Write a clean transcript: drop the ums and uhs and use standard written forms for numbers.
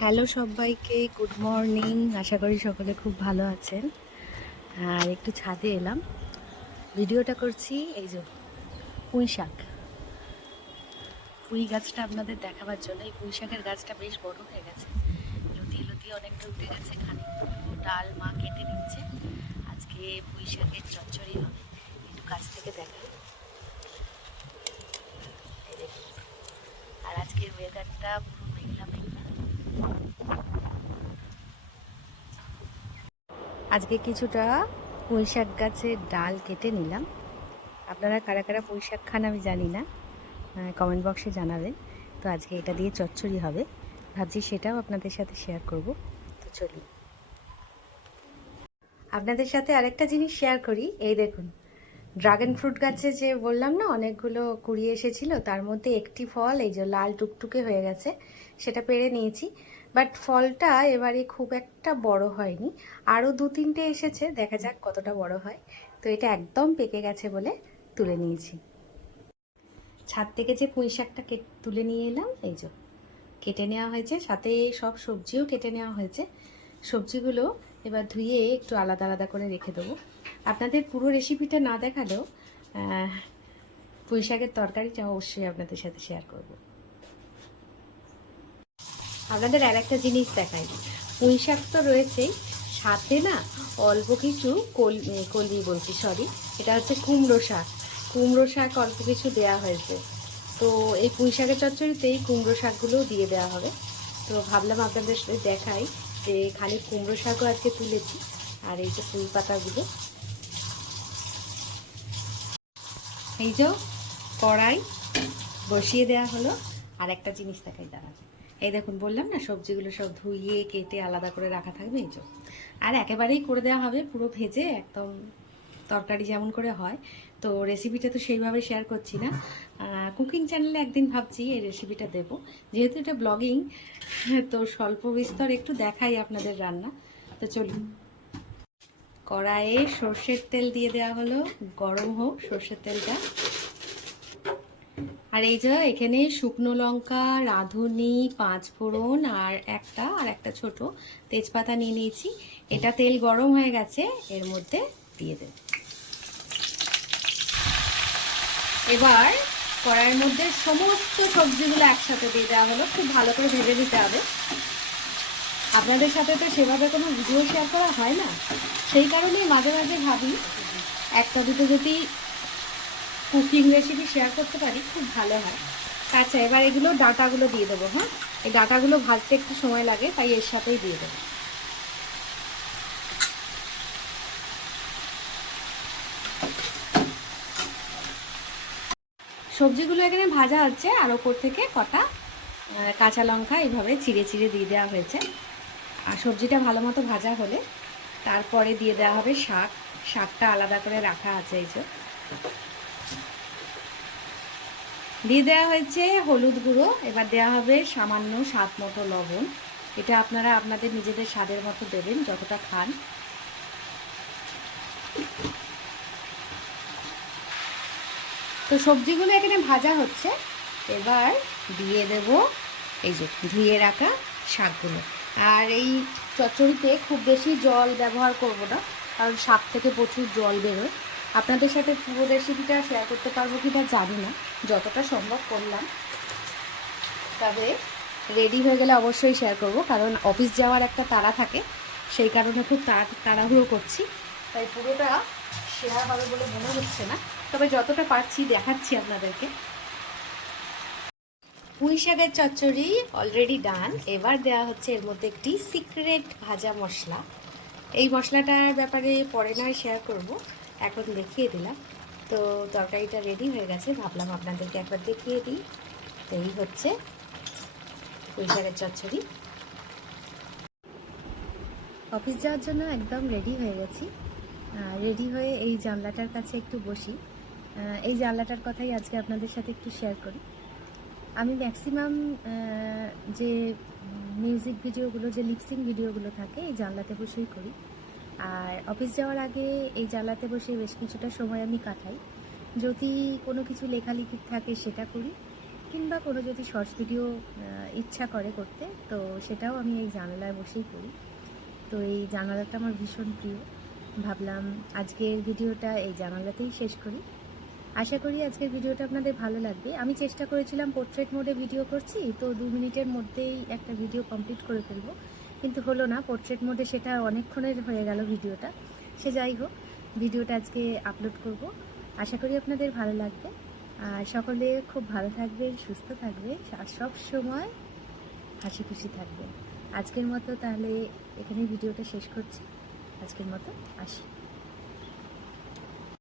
Hello সবাইকে, good morning. আশা করি সকলে খুব ভালো আছেন। আর একটু ছাদে এলাম, ভিডিওটা করছি। এই যে পুঁই শাক, পুঁই গাছটা আপনাদের দেখাবার জন্য। এই পুঁই শাকের গাছটা বেশ বড় হয়ে গেছে, লতিয়ে লতিয়ে অনেকটা উঠে গেছে। খানিকগুলো ডাল মা কেটে দিচ্ছে। আজকে পুঁই শাকের চচ্চড়ি হবে, একটু কাছ থেকে দেখাই। এই দেখুন, আর আজকের ওয়েদারটা পুরো মেঘলা মেঘলা। আজকে কিছুটা পুঁই শাক গাছের ডাল কেটে নিলাম। আপনারা কারা কারা পুঁই শাক খান আমি জানি না, কমেন্ট বক্সে জানাবেন। তো আজকে এটা দিয়ে চচ্চড়ি হবে, ভাবছি সেটাও আপনাদের সাথে শেয়ার করব। তো চলুন আপনাদের সাথে আরেকটা জিনিস শেয়ার করি। এই দেখুন, ড্রাগন ফ্রুট গাছে যে বললাম না অনেকগুলো কুড়িয়ে এসেছিল, তার মধ্যে একটি ফল এই যে লাল টুকটুকে হয়ে গেছে, সেটা পেড়ে নিয়েছি। বাট ফলটা এবারে খুব একটা বড় হয়নি, আরও দু তিনটে এসেছে, দেখা যাক কতটা বড় হয়। তো এটা একদম পেকে গেছে বলে তুলে নিয়েছি। ছাদ থেকে যে পুঁই শাকটা তুলে নিয়ে এলাম, এই যে কেটে নেওয়া হয়েছে, সাথে সব সবজিও কেটে নেওয়া হয়েছে। সবজিগুলো এবার ধুয়ে একটু আলাদা আলাদা করে রেখে দেবো। আপনাদের পুরো রেসিপিটা না দেখালেও পুঁই শাকের তরকারিটা অবশ্যই আপনাদের সাথে শেয়ার করব। আপনাদের আর একটা জিনিস দেখাই, পুঁই শাক তো রয়েছেই, সাথে না অল্প কিছু কলমি বলছি, সরি, এটা হচ্ছে কুমড়ো শাক। কুমড়ো শাক অল্প কিছু দেওয়া হয়েছে। তো এই পুঁই শাকের চচ্চড়িতেই কুমড়ো শাকগুলোও দিয়ে দেওয়া হবে। তো ভাবলাম আপনাদের সাথে দেখাই যে খালি কুমড়ো শাকও আজকে তুলেছি। আর এই যে পুঁই পাতাগুলো, এই যে কড়াই বসিয়ে দেওয়া হলো। আর একটা জিনিস দেখাই, দাঁড়ান। এই দেখুন, বললাম না সবজিগুলো সব ধুইয়ে কেটে আলাদা করে রাখা থাকবে, এই যে। আর একেবারেই করে দেওয়া হবে পুরো ভেজে, একদম তরকারি যেমন করে হয়। তো রেসিপিটা তো সেইভাবে শেয়ার করছি না, কুকিং চ্যানেলে একদিন ভাবছি এই রেসিপিটা দেব। যেহেতু এটা ব্লগিং, তো স্বল্প বিস্তর একটু দেখাই আপনাদের রান্না। তো চলুন, কড়াইয়ে সর্ষের তেল দিয়ে দেওয়া হলো, গরম হোক সর্ষের তেলটা। আর এই যে এখানে শুকনো লঙ্কা, রাঁধুনি, পাঁচফোড়ন আর একটা ছোট তেজপাতা নিয়ে নিয়েছি। এটা তেল গরম হয়ে গেছে, এর মধ্যে দিয়ে দেব। এবার কড়াইয়ের মধ্যে সমস্ত সবজিগুলো একসাথে দিয়ে দেওয়া হলো, খুব ভালো করে ভেজে নিতে হবে। আপনাদের সাথে তো সেভাবে কোনো ভিডিও শেয়ার করা হয় না, সেই কারণেই মাঝে মাঝে ভাবি একটা দুটো যদি কুকিং রেসিপি শেয়ার করতে পারি খুব ভালো হয়। আচ্ছা, এবার এগুলো ডাঁটাগুলো দিয়ে দেবো। হ্যাঁ, এই ডাঁটাগুলো ভাজতে একটু সময় লাগে, তাই এর সাথেই দিয়ে দেবো। সবজিগুলো এখানে ভাজা হচ্ছে, আর ওপর থেকে কটা কাঁচা লঙ্কা এইভাবে চিড়ে চিড়ে দিয়ে দেওয়া হয়েছে। আর সবজিটা ভালো মতো ভাজা হলে তারপরে দিয়ে দেওয়া হবে শাক। শাকটা আলাদা করে রাখা আছে, এই যে দিয়ে দেওয়া হয়েছে হলুদ গুঁড়ো। এবার দেওয়া হবে সামান্য স্বাদ মতো লবণ। এটা আপনারা আপনাদের নিজেদের স্বাদের মতো দেবেন, যতটা খান। তো সবজিগুলো এখানে ভাজা হচ্ছে, এবার দিয়ে দেব এই যে ধুয়ে রাখা শাকগুলো। আর এই চচ্চড়িতে খুব বেশি জল ব্যবহার করব না, কারণ শাক থেকে প্রচুর জল বেরোয়। আপনাদের সাথে পুরো রেসিপিটা শেয়ার করতে পারবো কি না জানি না, যতটা সম্ভব করলাম। তবে রেডি হয়ে গেলে অবশ্যই শেয়ার করব, কারণ অফিস যাওয়ার একটা তাড়া থাকে, সেই কারণে খুব তাড়াহুড়ো করছি, তাই পুরোটা শেয়ার হবে বলে মনে হচ্ছে না। তবে যতটা পারছি দেখাচ্ছি আপনাদেরকে। পুঁই শাকের চচ্চড়ি অলরেডি ডান। এবার দেওয়া হচ্ছে এর মধ্যে একটি সিক্রেট ভাজা মশলা। এই মশলাটার ব্যাপারে পরে নয় শেয়ার করব, এখন দেখিয়ে দিলাম। তো তরকারিটা রেডি হয়ে গেছে, ভাবলাম আপনাদেরকে একবার দেখিয়ে দিই। তো এই হচ্ছে পুঁই শাকের চচ্চড়ি। অফিস যাওয়ার জন্য একদম রেডি হয়ে গেছি। রেডি হয়ে এই জানলাটার কাছে একটু বসি। এই জানলাটার কথাই আজকে আপনাদের সাথে একটু শেয়ার করি। আমি ম্যাক্সিমাম যে মিউজিক ভিডিওগুলো, যে লিপসিং ভিডিওগুলো থাকে, এই জানলাতে বসেই করি। আর অফিস যাওয়ার আগে এই জানলাতে বসে বেশ কিছুটা সময় আমি কাটাই। যদি কোনো কিছু লেখালেখি থাকে সেটা করি, কিংবা কোনো যদি শর্টস ভিডিও ইচ্ছা করে করতে, তো সেটাও আমি এই জানালায় বসেই করি। তো এই জানালাটা আমার ভীষণ প্রিয়, ভাবলাম আজকের ভিডিওটা এই জানালাতেই শেষ করি। আশা করি আজকের ভিডিওটা আপনাদের ভালো লাগবে। আমি চেষ্টা করেছিলাম পোর্ট্রেট মোডে ভিডিও করছি, তো 2 মিনিটের মধ্যেই একটা ভিডিও কমপ্লিট করে ফেলবো, কিন্তু হলো না। পোর্ট্রেট মোডে সেটা অনেকক্ষণের হয়ে গেল ভিডিওটা। সে যাই হোক, ভিডিওটা আজকে আপলোড করব। আশা করি আপনাদের ভালো লাগবে। আর সকলে খুব ভালো থাকবেন, সুস্থ থাকবেন, আর সব সময় হাসি খুশি থাকবেন। আজকের মতো তাহলে এখানেই ভিডিওটা শেষ করছি। আজকের মতো আসি।